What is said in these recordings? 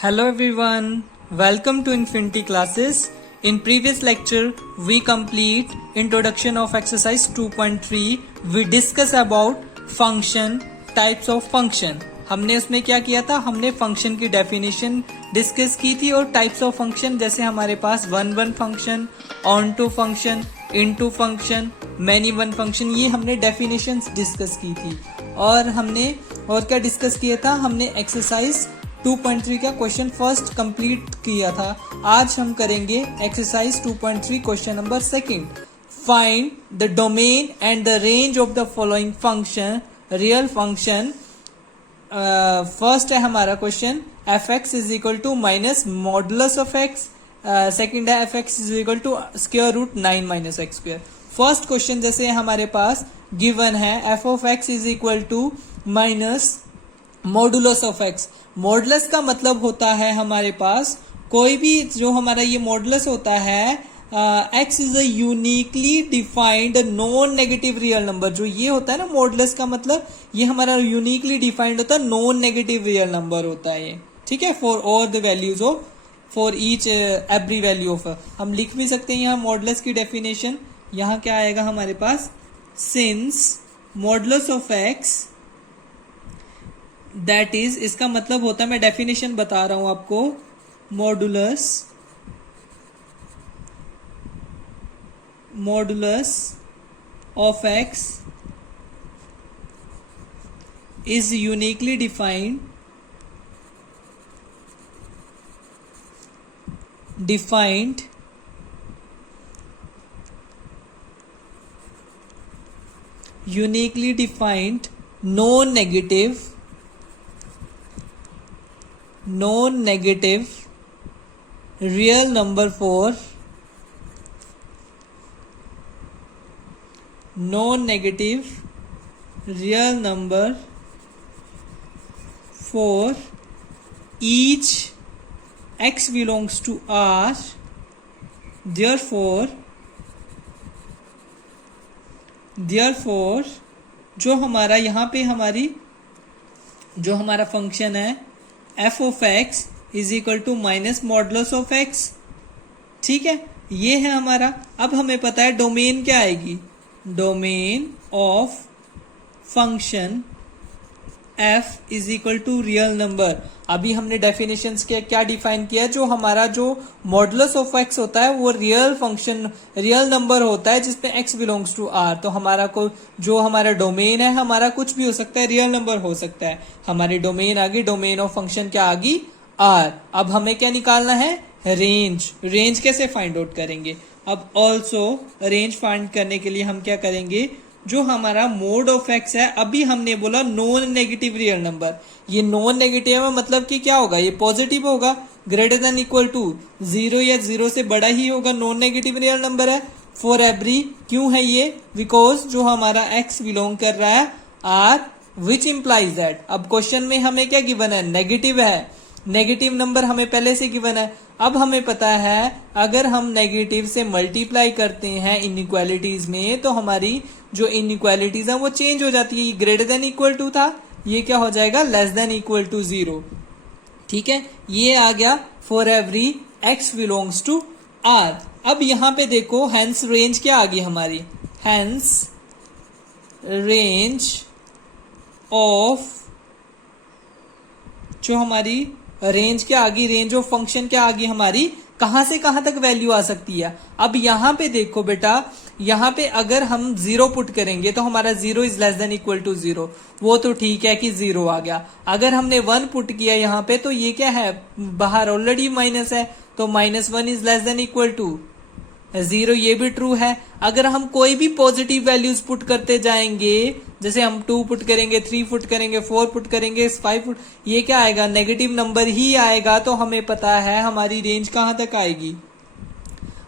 Hello everyone, welcome to Infinity Classes. In previous lecture, we complete introduction of exercise 2.3. We discuss about function, types of function. हमने उसमें क्या किया था, हमने function की definition discuss की थी और टाइप्स ऑफ फंक्शन जैसे हमारे पास one function, onto function, into function, many one function, ये हमने डेफिनेशंस डिस्कस की थी। और हमने और क्या डिस्कस किया था, हमने एक्सरसाइज 2.3 का क्वेश्चन फर्स्ट कंप्लीट किया था। आज हम करेंगे exercise 2.3 question number second. Find the domain and the range of the following function, real function. First है हमारा question F X is equal to minus modulus of X, second है F X is equal to square root 9 minus x square. First question जैसे हमारे पास given है F of x is equal to minus modulus of X. Modulus का मतलब होता है हमारे पास कोई भी जो हमारा ये मॉडुलस होता है, x is a uniquely defined non negative real number. जो ये होता है ना मॉडुलस का मतलब, ये हमारा यूनिकली डिफाइंड होता है, नॉन नेगेटिव रियल नंबर होता है ये, ठीक है। For all the values of, for each every value of, हम लिख भी सकते हैं यहाँ मॉडुलस की डेफिनेशन। यहाँ क्या आएगा हमारे पास, since modulus of X that is, इसका मतलब होता है, मैं डेफिनेशन बता रहा हूं आपको, modulus of x is uniquely defined non-negative real number for each x belongs to R. therefore जो हमारा यहाँ पे जो हमारा फंक्शन है F of x is equal to minus modulus of x, ठीक है, ये है हमारा। अब हमें पता है डोमेन क्या आएगी, domain of function f is equal to real number. अभी हमने डेफिनेशंस क्या डिफाइन किया, जो हमारा जो मॉडुलस ऑफ एक्स होता है वो रियल नंबर होता है जिसपे एक्स बिलोंग्स टू आर। तो हमारा को जो हमारा डोमेन है, हमारा कुछ भी हो सकता है, रियल नंबर हो सकता है। हमारी डोमेन आ गई, डोमेन ऑफ फंक्शन क्या आ गई, आर। अब हमें क्या निकालना है, रेंज कैसे फाइंड आउट करेंगे। अब ऑल्सो रेंज फाइंड करने के लिए हम क्या करेंगे, जो हमारा मोड ऑफ एक्स है, अभी हमने बोला नॉन नेगेटिव रियल नंबर, ये नॉन नेगेटिव है मतलब कि क्या होगा, ये पॉजिटिव होगा, ग्रेटर देन इक्वल टू 0 या 0 से बड़ा ही होगा, नॉन नेगेटिव रियल नंबर है। फॉर एवरी, क्यों है ये, बिकॉज जो हमारा एक्स बिलोंग कर रहा है आर, विच इंप्लाइज दैट। अब क्वेश्चन में हमें क्या गिवन है, नेगेटिव है, नेगेटिव नंबर हमें पहले से गिवन है। अब हमें पता है अगर हम नेगेटिव से मल्टीप्लाई करते हैं इनइक्वालिटीज में, तो हमारी जो इनइक्वालिटीज है वो चेंज हो जाती है। ये ग्रेटर देन इक्वल टू था, ये क्या हो जाएगा, लेस देन इक्वल टू 0, ठीक है। ये आ गया for every x belongs to R. अब यहां पे देखो, हेंस रेंज क्या आ गई हमारी, हेंस रेंज ऑफ, जो हमारी रेंज क्या आ गई, रेंज ऑफ फंक्शन क्या आ गई हमारी, कहां से कहां तक वैल्यू आ सकती है। अब यहां पे देखो बेटा, यहां पे अगर हम 0 पुट करेंगे तो हमारा 0 is less than equal to 0, वो तो ठीक है कि 0 आ गया। अगर हमने 1 पुट किया यहां पे, तो ये क्या है, बाहर ऑलरेडी माइनस है, तो -1 is less than equal to 0, ये भी ट्रू है। अगर हम कोई भी पॉजिटिव वैल्यूज पुट करते जाएंगे, जैसे हम 2 पुट करेंगे, 3 पुट करेंगे, 4 पुट करेंगे, 5 पुट, ये क्या आएगा, नेगेटिव नंबर ही आएगा। तो हमें पता है हमारी रेंज कहां तक आएगी,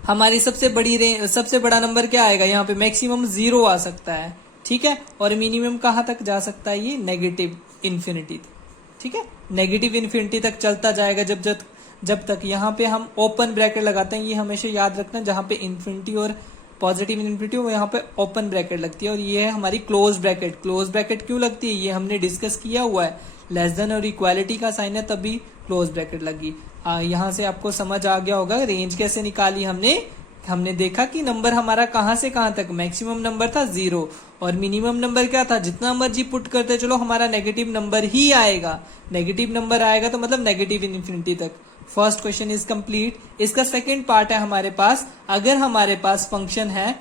हमारी सबसे बड़ा नंबर क्या आएगा, यहाँ पे मैक्सिमम 0 आ सकता है, ठीक है। और मिनिमम कहां तक जा सकता है, ये नेगेटिव इन्फिनिटी, ठीक है, नेगेटिव इन्फिनिटी तक चलता जाएगा जब तक यहाँ पे हम ओपन ब्रैकेट लगाते हैं। ये हमेशा याद रखना, जहां पे इन्फिनिटी और पॉजिटिव इन्फिनिटी वो यहाँ पे ओपन ब्रैकेट लगती है, और ये है हमारी क्लोज ब्रैकेट। क्लोज ब्रैकेट क्यों लगती है, ये हमने डिस्कस किया हुआ है, लेस देन और इक्वालिटी का साइन है तभी क्लोज ब्रैकेट लगी। यहाँ से आपको समझ आ गया होगा रेंज कैसे निकाली हमने देखा कि नंबर हमारा कहाँ से कहाँ तक, मैक्सिमम नंबर था 0 और मिनिमम नंबर क्या था, जितना मर्जी पुट करते चलो हमारा नेगेटिव नंबर ही आएगा। नेगेटिव नंबर आएगा तो मतलब नेगेटिव इन्फिनिटी तक। First question is complete. इसका सेकंड पार्ट है हमारे पास, अगर हमारे पास फंक्शन है,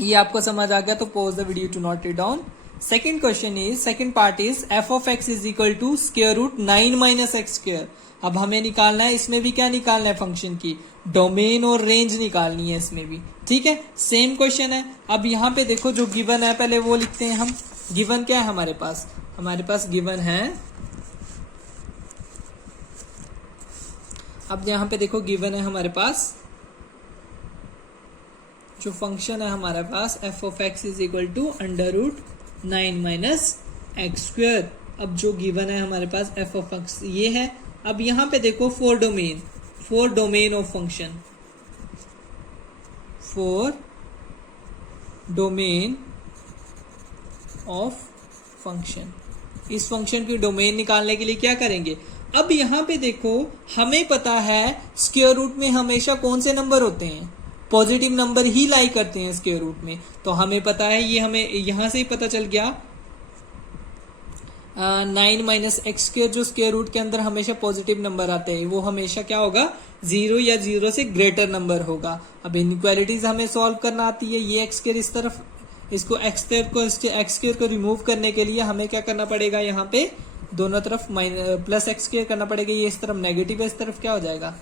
ये आपको समझ आ गया तो pause the video to note it down. Second part is f of x is equal to square root 9 minus x square. अब हमें निकालना है, इसमें भी क्या निकालना है, फंक्शन की डोमेन और रेंज निकालनी है इसमें भी। ठीक है, सेम क्वेश्चन है। अब यहाँ पे देखो जो गिवन है पहले वो लिखते हैं हम। गिवन क्या है हमारे पास गिवन है, अब यहाँ पे देखो गिवन है हमारे पास जो फंक्शन है हमारे पास F of x is equal to under root 9 minus x square. अब जो गिवन है हमारे पास एफ ऑफ एक्स ये है। अब यहाँ पे देखो फोर डोमेन ऑफ फंक्शन, इस फंक्शन की डोमेन निकालने के लिए क्या करेंगे, अब यहाँ पे देखो हमें पता है स्क्वायर रूट में हमेशा कौन से नंबर होते हैं, पॉजिटिव नंबर ही लाई करते हैं स्क्वायर रूट में। तो हमें पता है, ये हमें यहां से ही पता चल गया 9 माइनस एक्स स्क्वायर जो स्क्वायर रूट के अंदर हमेशा पॉजिटिव नंबर आते हैं वो हमेशा क्या होगा, 0 या 0 से ग्रेटर नंबर होगा। अब इनइक्वालिटीज हमें सॉल्व करना आती है। ये एक्स स्क्वायर इस तरफ, इसको एक्स स्क्वायर को रिमूव करने के लिए हमें क्या करना पड़ेगा, यहाँ पे दोनों तरफ प्लस एक्स स्क्वायर करना पड़ेगा। ये इस तरफ नेगेटिव है, इस तरफ क्या हो जाएगा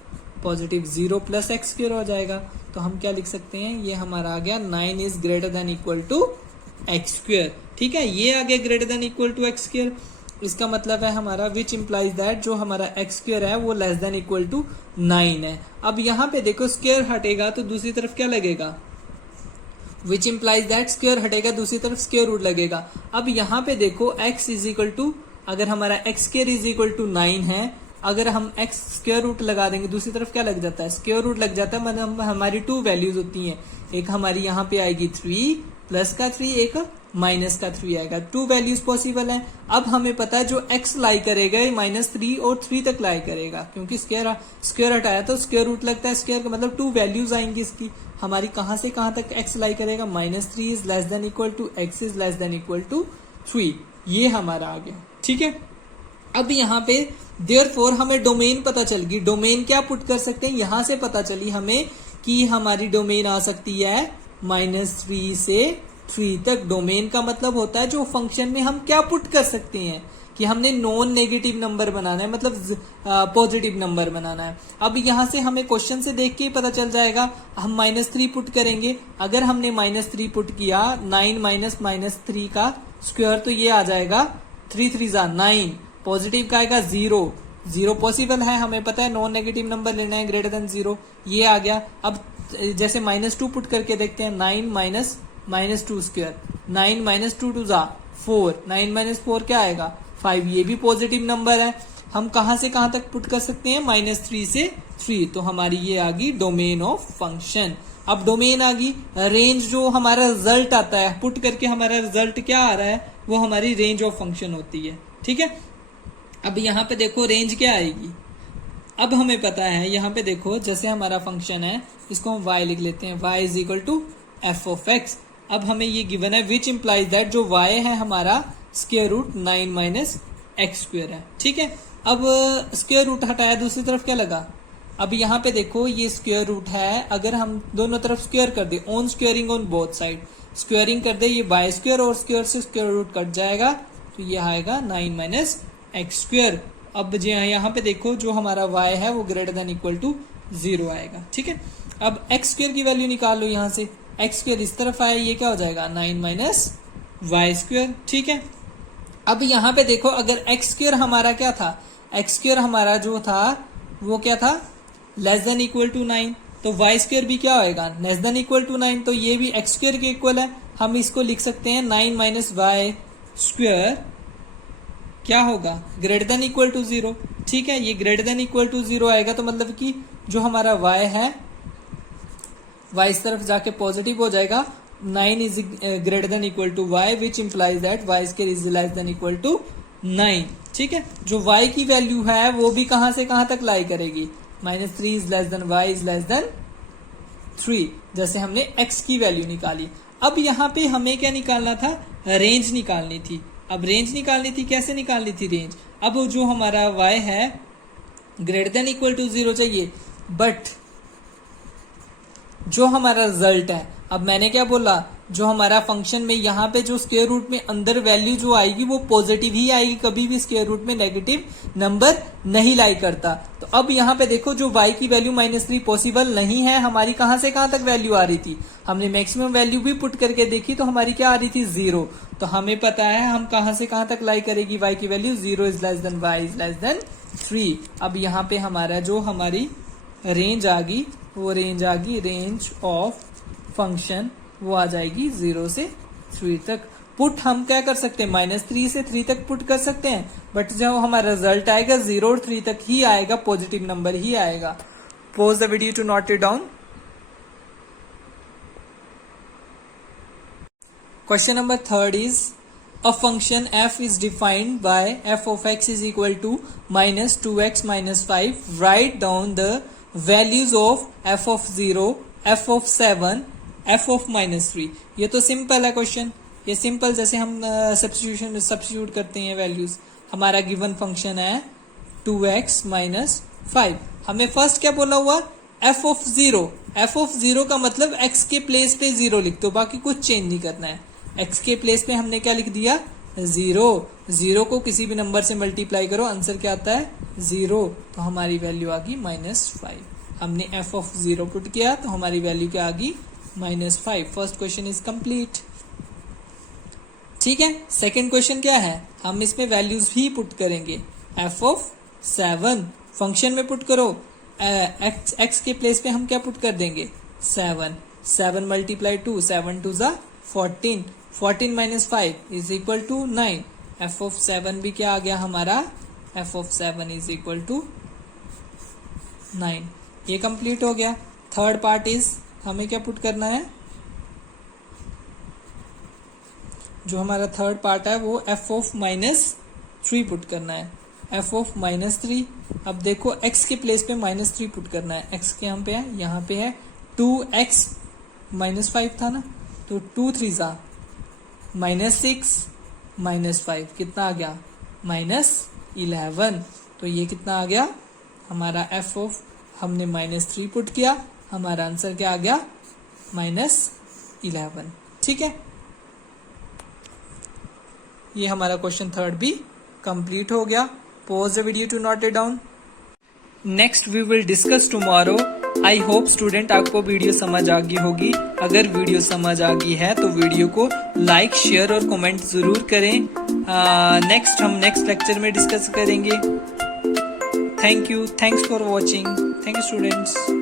पॉजिटिव, 0 प्लस एक्स स्क्वायर हो जाएगा। तो हम क्या लिख सकते हैं, ये हमारा आ गया 9 is greater than equal to x square. ठीक है, ये आ गया greater than equal to x square. इसका मतलब है हमारा विच इंप्लाइज दैट जो हमारा एक्स स्क्वायर है वो लेस देन इक्वल टू 9 है। अब यहाँ पे देखो स्क्वायर हटेगा तो दूसरी तरफ क्या लगेगा, विच इंप्लाइज दैट स्क्वायर हटेगा दूसरी तरफ स्क्वायर रूट लगेगा। अब यहाँ पे देखो x इज इक्वल टू, अगर हमारा x square is equal to 9 है, अगर हम एक्स स्क्वायर रूट लगा देंगे दूसरी तरफ क्या लग जाता है, स्क्वायर रूट लग जाता है। मतलब हमारी 2 वैल्यूज होती हैं, एक हमारी यहाँ पे आएगी 3 प्लस का 3, एक माइनस का 3 आएगा। 2 वैल्यूज पॉसिबल है। अब हमें पता है जो x लाई करेगा ये -3 और 3 तक लाई करेगा, क्योंकि स्क्वायर हटाया तो स्क्वायर रूट लगता है स्क्वायर का, मतलब 2 वैल्यूज आएंगी इसकी। हमारी कहां से कहां तक x लाई करेगा, -3 is less than equal to x is less than equal to 3। ये हमारा आ गया। ठीक है, अब यहाँ पे देयरफॉर हमें डोमेन पता चल गई। डोमेन क्या पुट कर सकते हैं, यहां से पता चली हमें कि हमारी डोमेन आ सकती है -3 से 3 तक। डोमेन का मतलब होता है जो फंक्शन में हम क्या पुट कर सकते हैं, कि हमने नॉन नेगेटिव नंबर बनाना है, मतलब पॉजिटिव नंबर बनाना है। अब यहाँ से हमें क्वेश्चन से देख के ही पता चल जाएगा। हम -3 पुट करेंगे, अगर हमने -3 पुट किया 9 माइनस -3 का स्क्वायर तो ये आ जाएगा 3 3 9, पॉजिटिव का आएगा 0 पॉसिबल है, हमें पता है नॉन नेगेटिव नंबर लेना है ग्रेटर देन 0, ये आ गया। अब जैसे -2 पुट करके देखते हैं, 9 माइनस -2 स्क्वायर, 9 माइनस 2 2 4, 9 माइनस 4 क्या आएगा 5, ये भी पॉजिटिव नंबर है। हम कहां से कहां तक पुट कर सकते हैं, -3 से 3, तो हमारी ये आ गई डोमेन ऑफ फंक्शन। अब डोमेन आ गई, रेंज जो हमारा रिजल्ट आता है पुट करके हमारा रिजल्ट क्या आ रहा है वो हमारी रेंज ऑफ फंक्शन होती है। ठीक है, अब यहाँ पे देखो रेंज क्या आएगी, अब हमें पता है यहाँ पे देखो जैसे हमारा फंक्शन है इसको हम y लिख लेते हैं, y is equal to f of x. अब हमें ये गिवन है विच इंप्लाइज दैट जो y है हमारा square root 9 minus x square है। ठीक है, अब स्क्वायर रूट हटाया दूसरी तरफ क्या लगा, अब यहाँ पे देखो ये स्क्वायर रूट है, अगर हम दोनों तरफ स्क्वायर कर दे, on squaring on both side, squaring कर दे, ये y स्क्वायर और स्क्वायर से स्क्वायर रूट कट जाएगा तो ये आएगा 9 माइनस एक्स स्क्वायर। अब जी यहाँ पे देखो जो हमारा y है वो ग्रेटर देन इक्वल टू 0 आएगा। ठीक है, अब एक्स स्क्वायर की वैल्यू निकाल लो, यहाँ से एक्स स्क्वायर इस तरफ आया, ये क्या हो जाएगा 9 माइनस वाई स्क्वायर। ठीक है, अब यहाँ पे देखो अगर एक्स स्क्वायर हमारा क्या था, एक्स स्क्वायर हमारा जो था वो क्या था लेस देन इक्वल टू 9, तो वाई स्क्वायर भी क्या होएगा लेस देन इक्वल टू 9, तो ये भी एक्स स्क्वायर के इक्वल है। हम इसको लिख सकते हैं 9 माइनस वाई स्क्वायर क्या होगा ग्रेटर देन इक्वल टू 0। ठीक है, ये ग्रेटर देन इक्वल टू 0 आएगा तो मतलब कि जो हमारा y है y इस तरफ जाके पॉजिटिव हो जाएगा, 9 is greater than equal to y which implies that y square is less than equal to 9। ठीक है, जो y की वैल्यू है वो भी कहां से कहां तक लाई करेगी, -3 is less then y is less then 3, जैसे हमने x की वैल्यू निकाली। अब यहाँ पे हमें क्या निकालना था, रेंज निकालनी थी। अब रेंज निकालनी थी, कैसे निकालनी थी रेंज, अब जो हमारा y है ग्रेटर देन इक्वल टू 0 चाहिए, बट जो हमारा रिजल्ट है, अब मैंने क्या बोला, जो हमारा फंक्शन में यहाँ पे जो स्क्वायर रूट में अंदर वैल्यू जो आएगी वो पॉजिटिव ही आएगी, कभी भी स्क्वायर रूट में नेगेटिव नंबर नहीं लाई करता। तो अब यहाँ पे देखो जो y की वैल्यू -3 पॉसिबल नहीं है, हमारी कहां से कहां तक वैल्यू आ रही थी, हमने मैक्सिमम वैल्यू भी पुट करके देखी तो हमारी क्या आ रही थी 0। तो हमें पता है हम कहां से कहां तक लाई करेगी y की value, 0 is less then y is less then 3। अब यहाँ पे हमारा जो हमारी रेंज आ गई वो रेंज आ गई, रेंज ऑफ फंक्शन वो आ जाएगी 0 से 3 तक। पुट हम क्या कर सकते हैं, -3 से 3 तक पुट कर सकते हैं, बट जो हमारा रिजल्ट आएगा 0 और 3 तक ही आएगा, पॉजिटिव नंबर ही आएगा। Pause the video to note it down. Question number 3 is a function f is defined by f of x is equal to -2x minus 5. Write down the values of f of 0, f of 7, f of -3। ये तो simple है question, ये simple जैसे हम substitute करते हैं values. हमारा given function है 2x minus 5। हमें फर्स्ट क्या बोला हुआ, f of 0। f of 0 का मतलब x के प्लेस पे 0 लिख दो, बाकी कुछ चेंज नहीं करना है। x के प्लेस पे हमने क्या लिख दिया 0, 0 को किसी भी नंबर से मल्टीप्लाई करो, आंसर क्या आता है 0, तो हमारी वैल्यू आ गई -5। हमने f ऑफ 0 पुट किया तो हमारी वैल्यू क्या आ गई -5। First question is complete. ठीक है, सेकंड क्वेश्चन क्या है, हम इसमें वैल्यूज भी पुट करेंगे। f ऑफ 7 फंक्शन में पुट करो, x के प्लेस पे हम क्या पुट कर देंगे 7, 7 मल्टीप्लाई 2, 7 2 ज़ा 14, 14 minus 5 is equal to 9। f of 7 भी क्या आ गया हमारा, f of 7 is equal to 9। ये कंप्लीट हो गया। थर्ड पार्ट इज हमें क्या पुट करना है, जो हमारा थर्ड पार्ट है वो f of -3 पुट करना है, f of -3। अब देखो x के प्लेस पे -3 पुट करना है, x के यहाँ पे है, यहाँ पे है 2x -5 था ना, तो 2 3 ज़ा -6 -5 कितना आ गया -11। तो ये कितना आ गया हमारा f ऑफ, हमने -3 पुट किया, हमारा आंसर क्या आ गया -11। ठीक है, ये हमारा क्वेश्चन थर्ड भी कंप्लीट हो गया। Pause the video to note it down. Next we will discuss tomorrow. I hope student आपको वीडियो समझ आ गई होगी। अगर वीडियो समझ आ गई है तो वीडियो को लाइक, शेयर और कमेंट जरूर करें। नेक्स्ट हम नेक्स्ट लेक्चर में डिस्कस करेंगे। Thank you, thanks for watching. Thank you students.